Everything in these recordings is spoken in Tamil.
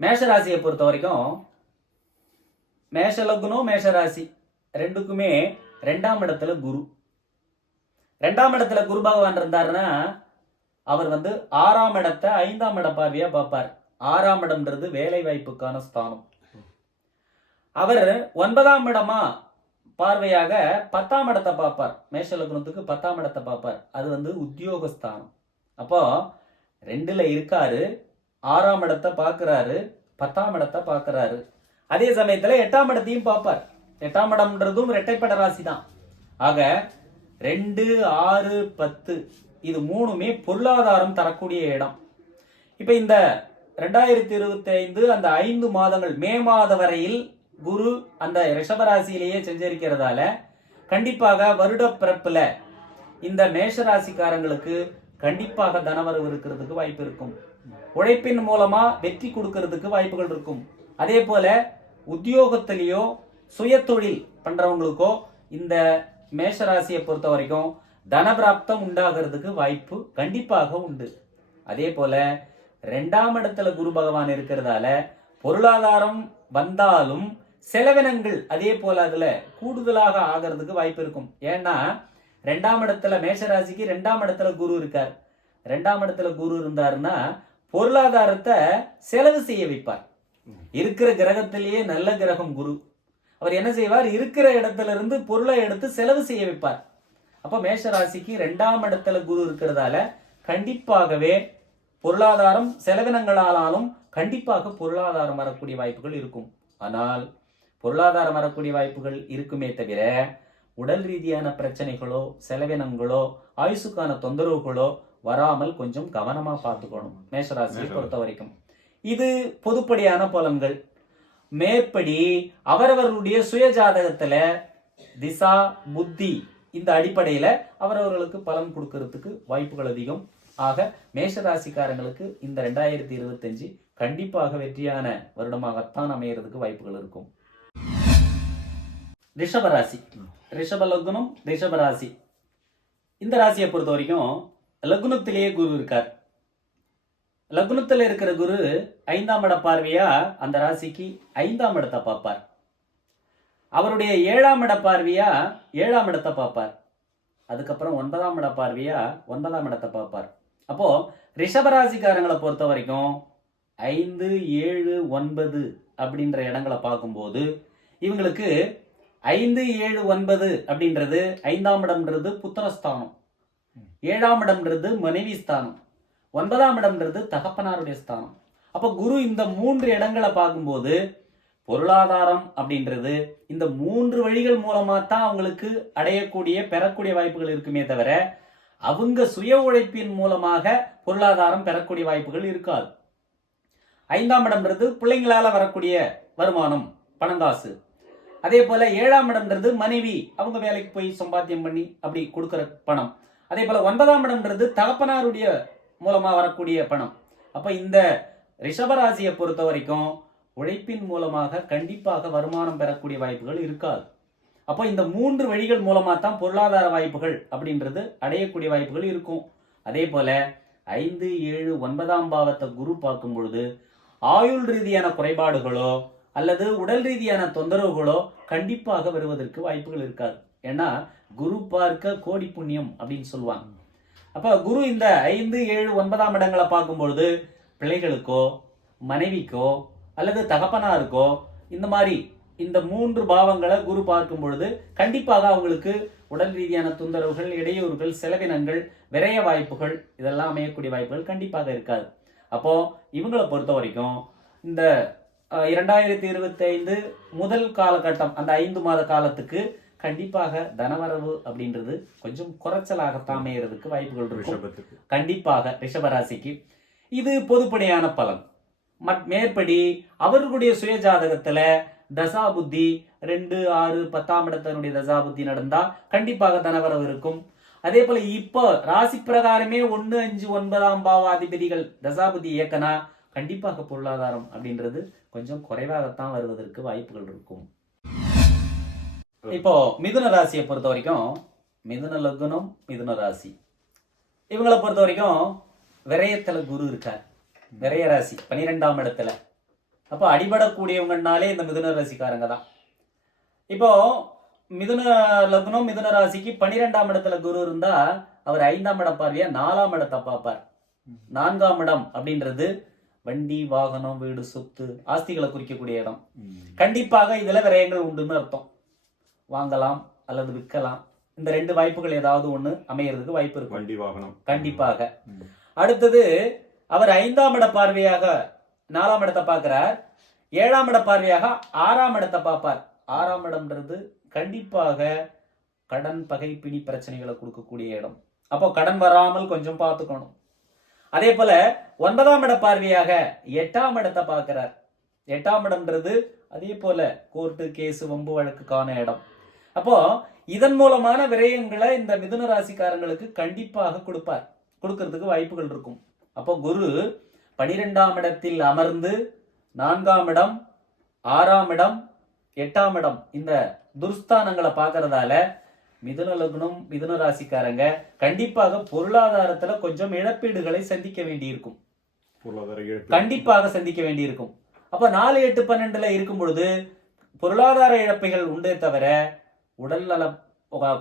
மேஷராசியை பொறுத்த வரைக்கும் மேஷ மேஷராசி ரெண்டுக்குமே ரெண்டாம் இடத்துல குரு. ரெண்டாம் இடத்துல குரு பகவான் இருந்தாருன்னா அவர் வந்து ஆறாம் இடத்தை ஐந்தாம் இட பார்வையா பார்ப்பார். ஆறாம் இடம்ன்றது வேலை வாய்ப்புக்கான ஸ்தானம். அவர் ஒன்பதாம் இடமா பார்வையாக பத்தாம் இடத்தை பார்ப்பார். மேஷலக்னத்துக்கு பத்தாம் இடத்தை பார்ப்பார். அது வந்து உத்தியோகஸ்தானம். அப்போ ரெண்டுல இருக்காரு ஆறாம் இடத்தை பார்க்குறாரு பத்தாம் இடத்தை பார்க்குறாரு. அதே சமயத்தில் எட்டாம் இடத்தையும் பார்ப்பார். எட்டாம் இடம்ன்றதும் இரட்டைப்பட ராசி தான் ஆக ரெண்டு ஆறு பத்து இது மூணுமே பொருளாதாரம் தரக்கூடிய இடம். இப்போ இந்த ரெண்டாயிரத்தி இருபத்தி ஐந்து அந்த ஐந்து மாதங்கள் மே மாத வரையில் குரு அந்த ரிஷபராசியிலேயே செஞ்சிருக்கிறதால கண்டிப்பாக வருட பிறப்பில் இந்த மேஷ ராசிக்காரங்களுக்கு கண்டிப்பாக தனவரவு இருக்கிறதுக்கு வாய்ப்பு இருக்கும். உழைப்பின் மூலமா வெற்றி கொடுக்கறதுக்கு வாய்ப்புகள் இருக்கும். அதே போல உத்தியோகத்திலேயோ சுயத்தொழில் பண்றவங்களுக்கோ இந்த மேஷராசியை பொறுத்த வரைக்கும் தனபிராப்தம் உண்டாகிறதுக்கு வாய்ப்பு கண்டிப்பாக உண்டு. அதே போல ரெண்டாம் இடத்துல குரு பகவான் இருக்கிறதால பொருளாதாரம் வந்தாலும் செலவினங்கள் அதே போல அதுல கூடுதலாக ஆகிறதுக்கு வாய்ப்பு இருக்கும். ஏன்னா ரெண்டாம் இடத்துல மேஷராசிக்கு ரெண்டாம் இடத்துல குரு இருக்கார். ரெண்டாம் இடத்துல குரு இருந்தாருன்னா பொருளாதாரத்தை செலவு செய்ய வைப்பார். இருக்கிற கிரகத்திலேயே நல்ல கிரகம் குரு. அவர் என்ன செய்வார்? இருக்கிற இடத்துல இருந்து பொருளை எடுத்து செலவு செய்ய வைப்பார். அப்ப மேஷ ராசிக்கு ரெண்டாம் இடத்துல குரு இருக்கிறதால கண்டிப்பாகவே பொருளாதாரம் செலவினங்களாலும் கண்டிப்பாக பொருளாதாரம் வரக்கூடிய வாய்ப்புகள் இருக்கும். ஆனால் பொருளாதாரம் வரக்கூடிய வாய்ப்புகள் இருக்குமே தவிர உடல் ரீதியான பிரச்சனைகளோ செலவினங்களோ ஆயுசுக்கான தொந்தரவுகளோ வராமல் கொஞ்சம் கவனமா பார்த்துக்கணும். மேஷராசியை பொறுத்த வரைக்கும் இது பொதுப்படியான பலன்கள். மேற்படி அவரவர்களுடைய சுய ஜாதகத்துல திசா புத்தி இந்த அடிப்படையில அவரவர்களுக்கு பலன் கொடுக்கறதுக்கு வாய்ப்புகள் அதிகம். ஆக மேஷராசிக்காரங்களுக்கு இந்த ரெண்டாயிரத்தி இருபத்தஞ்சு கண்டிப்பாக வெற்றியான வருடமாகத்தான் அமையறதுக்கு வாய்ப்புகள் இருக்கும். ரிஷபராசி. ரிஷப லக்னம் ரிஷபராசி. இந்த ராசியை பொறுத்த வரைக்கும் லக்னத்திலேயே குரு இருக்கார். லக்னத்தில் இருக்கிற குரு ஐந்தாம் இட பார்வையா அந்த ராசிக்கு ஐந்தாம் இடத்தை பார்ப்பார். அவருடைய ஏழாம் இட பார்வையா ஏழாம் இடத்தை பார்ப்பார். அதுக்கப்புறம் ஒன்பதாம் இட பார்வையா ஒன்பதாம் இடத்தை பார்ப்பார். அப்போ ரிஷபராசிக்காரங்களை பொறுத்த வரைக்கும் ஐந்து ஏழு ஒன்பது அப்படின்ற இடங்களை பார்க்கும்போது இவங்களுக்கு ஐந்து ஏழு ஒன்பது அப்படின்றது ஐந்தாம் இடம்ன்றது புத்திரஸ்தானம். ஏழாம் இடம்ன்றது மனைவி ஸ்தானம். ஒன்பதாம் இடம்ன்றது தகப்பனாருடைய ஸ்தானம். அப்ப குரு இந்த மூன்று இடங்களை பார்க்கும்போது பொருளாதாரம் அப்படின்றது இந்த மூன்று வழிகள் மூலமா தான் அவங்களுக்கு அடையக்கூடிய பெறக்கூடிய வாய்ப்புகள் இருக்குமே தவிர அவங்க சுய உழைப்பின் மூலமாக பொருளாதாரம் பெறக்கூடிய வாய்ப்புகள் இருக்காது. ஐந்தாம் இடம்ன்றது பிள்ளைங்களால வரக்கூடிய வருமானம் பணங்காசு. அதே போல ஏழாம் இடம்ன்றது மனைவி அவங்க வேலைக்கு போய் சம்பாத்தியம் பண்ணி அப்படி கொடுக்குற பணம். அதே போல ஒன்பதாம் இடம்ன்றது தகப்பனாருடைய மூலமா வரக்கூடிய பணம். அப்ப இந்த ரிஷபராசியை பொறுத்த வரைக்கும் உழைப்பின் மூலமாக கண்டிப்பாக வருமானம் பெறக்கூடிய வாய்ப்புகள் இருக்காது. அப்போ இந்த மூன்று வழிகள் மூலமாக தான் பொருளாதார வாய்ப்புகள் அப்படின்றது அடையக்கூடிய வாய்ப்புகள் இருக்கும். அதே போல ஐந்து ஏழு ஒன்பதாம் பாவத்தை குரு பார்க்கும் பொழுது ஆயுள் ரீதியான குறைபாடுகளோ அல்லது உடல் ரீதியான தொந்தரவுகளோ கண்டிப்பாக வருவதற்கு வாய்ப்புகள் இருக்காது. ஏன்னா குரு பார்க்க கோடி புண்ணியம் அப்படின்னு சொல்லுவாங்க. அப்ப குரு இந்த ஐந்து ஏழு ஒன்பதாம் இடங்களை பார்க்கும்பொழுது பிள்ளைகளுக்கோ மனைவிக்கோ அல்லது தகப்பனாருக்கோ இந்த மாதிரி இந்த மூன்று பாவங்களை குரு பார்க்கும் பொழுது கண்டிப்பாக அவங்களுக்கு உடல் ரீதியான தொந்தரவுகள் இடையூறுகள் செலவினங்கள் விரைய வாய்ப்புகள் இதெல்லாம் அமையக்கூடிய வாய்ப்புகள் கண்டிப்பாக இருக்காது. அப்போ இவங்களை பொறுத்த வரைக்கும் இந்த இரண்டாயிரத்தி இருபத்தி ஐந்து முதல் காலகட்டம் அந்த ஐந்து மாத காலத்துக்கு கண்டிப்பாக தனவரவு அப்படின்றது கொஞ்சம் குறைச்சலாகத்தான் அமையறதுக்கு வாய்ப்புகள் இருக்கும். கண்டிப்பாக ரிஷபராசிக்கு. இது பொதுப்படையான பலன். மற் மேற்படி அவர்களுடைய சுய ஜாதகத்துல தசா புத்தி ரெண்டு ஆறு பத்தாம் இடத்தினுடைய தசா புத்தி நடந்தா கண்டிப்பாக தனவரவு இருக்கும். அதே போல இப்போ ராசி பிரகாரமே ஒன்னு அஞ்சு ஒன்பதாம் பாவாதிபதிகள் தசாபுத்தி இயக்கனா கண்டிப்பாக பொருளாதாரம் அப்படின்றது கொஞ்சம் குறைவாகத்தான் வருவதற்கு வாய்ப்புகள் இருக்கும். இப்போ மிதுன ராசியை பொறுத்த வரைக்கும் மிதுன லக்னம் மிதுன ராசி. இவங்களை பொறுத்த வரைக்கும் விரயத்துல குரு இருக்கார். விரய ராசி பனிரெண்டாம் இடத்துல. அப்போ அடிபடக்கூடியவங்கனாலே இந்த மிதுன ராசிக்காரங்க தான். இப்போ மிதுன லக்னம் மிதுன ராசிக்கு பனிரெண்டாம் இடத்துல குரு இருந்தா அவர் ஐந்தாம் இடம் பார்வையா நாலாம் இடத்தை பார்ப்பார். நான்காம் இடம் அப்படின்றது வண்டி வாகனம் வீடு சொத்து ஆஸ்திகளை குறிக்கக்கூடிய இடம். கண்டிப்பாக இதுல விரயங்கள் உண்டுன்னு அர்த்தம். வாங்கலாம் அல்லது விற்கலாம். இந்த ரெண்டு வாய்ப்புகள் ஏதாவது ஒண்ணு அமையறதுக்கு வாய்ப்பு இருக்கும் வண்டி வாகனம். கண்டிப்பாக. அடுத்தது அவர் ஐந்தாம் இட பார்வையாக நாலாம் இடத்தை பார்க்கிறார். ஏழாம் இட பார்வையாக ஆறாம் இடத்தை பார்ப்பார். ஆறாம் இடம்ன்றது கண்டிப்பாக கடன் பகை பிணி பிரச்சனைகளை கொடுக்கக்கூடிய இடம். அப்போ கடன் வராமல் கொஞ்சம் பார்த்துக்கணும். அதே போல ஒன்பதாம் இட பார்வையாக எட்டாம் இடத்தை பார்க்கிறார். எட்டாம் இடம்ன்றது அதே போல கோர்ட்டு கேஸ் வம்பு வழக்குக்கான இடம். அப்போ இதன் மூலமான விரயங்களை இந்த மிதுன ராசிக்காரங்களுக்கு கண்டிப்பாக கொடுப்பார். கொடுக்கறதுக்கு வாய்ப்புகள் இருக்கும். அப்போ குரு பனிரெண்டாம் இடத்தில் அமர்ந்து நான்காம் இடம் ஆறாம் இடம் எட்டாம் இடம் இந்த துர்ஸ்தானங்களை பார்க்கறதால மிதுன லக்னம் மிதுன ராசிக்காரங்க கண்டிப்பாக பொருளாதாரத்துல கொஞ்சம் இழப்பீடுகளை சந்திக்க வேண்டியிருக்கும். கண்டிப்பாக சந்திக்க வேண்டியிருக்கும். அப்ப நாலு எட்டு பன்னெண்டுல இருக்கும் பொழுது பொருளாதார இழப்புகள் உண்டே தவிர உடல்நல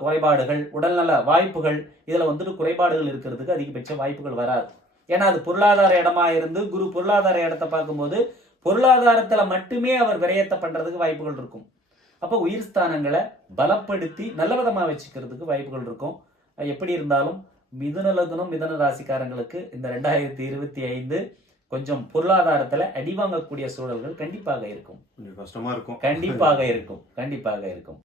குறைபாடுகள் உடல்நல வாய்ப்புகள் இதுல வந்துட்டு குறைபாடுகள் இருக்கிறதுக்கு அதிகபட்ச வாய்ப்புகள் வராது. ஏன்னா அது பொருளாதார இடமா இருந்து குரு பொருளாதார இடத்தை பார்க்கும்போது பொருளாதாரத்துல மட்டுமே அவர் விரயத்தை பண்றதுக்கு வாய்ப்புகள் இருக்கும். அப்போ உயிர் ஸ்தானங்களை பலப்படுத்தி நல்ல விதமா வச்சுக்கிறதுக்கு வாய்ப்புகள் இருக்கும். எப்படி இருந்தாலும் மிதுன லக்னம் மிதுன ராசிக்காரங்களுக்கு இந்த ரெண்டாயிரத்தி இருபத்தி ஐந்து கொஞ்சம் பொருளாதாரத்துல அடி வாங்கக்கூடிய சூழல்கள் கண்டிப்பாக இருக்கும். கஷ்டமா இருக்கும். கண்டிப்பாக இருக்கும். கண்டிப்பாக இருக்கும்.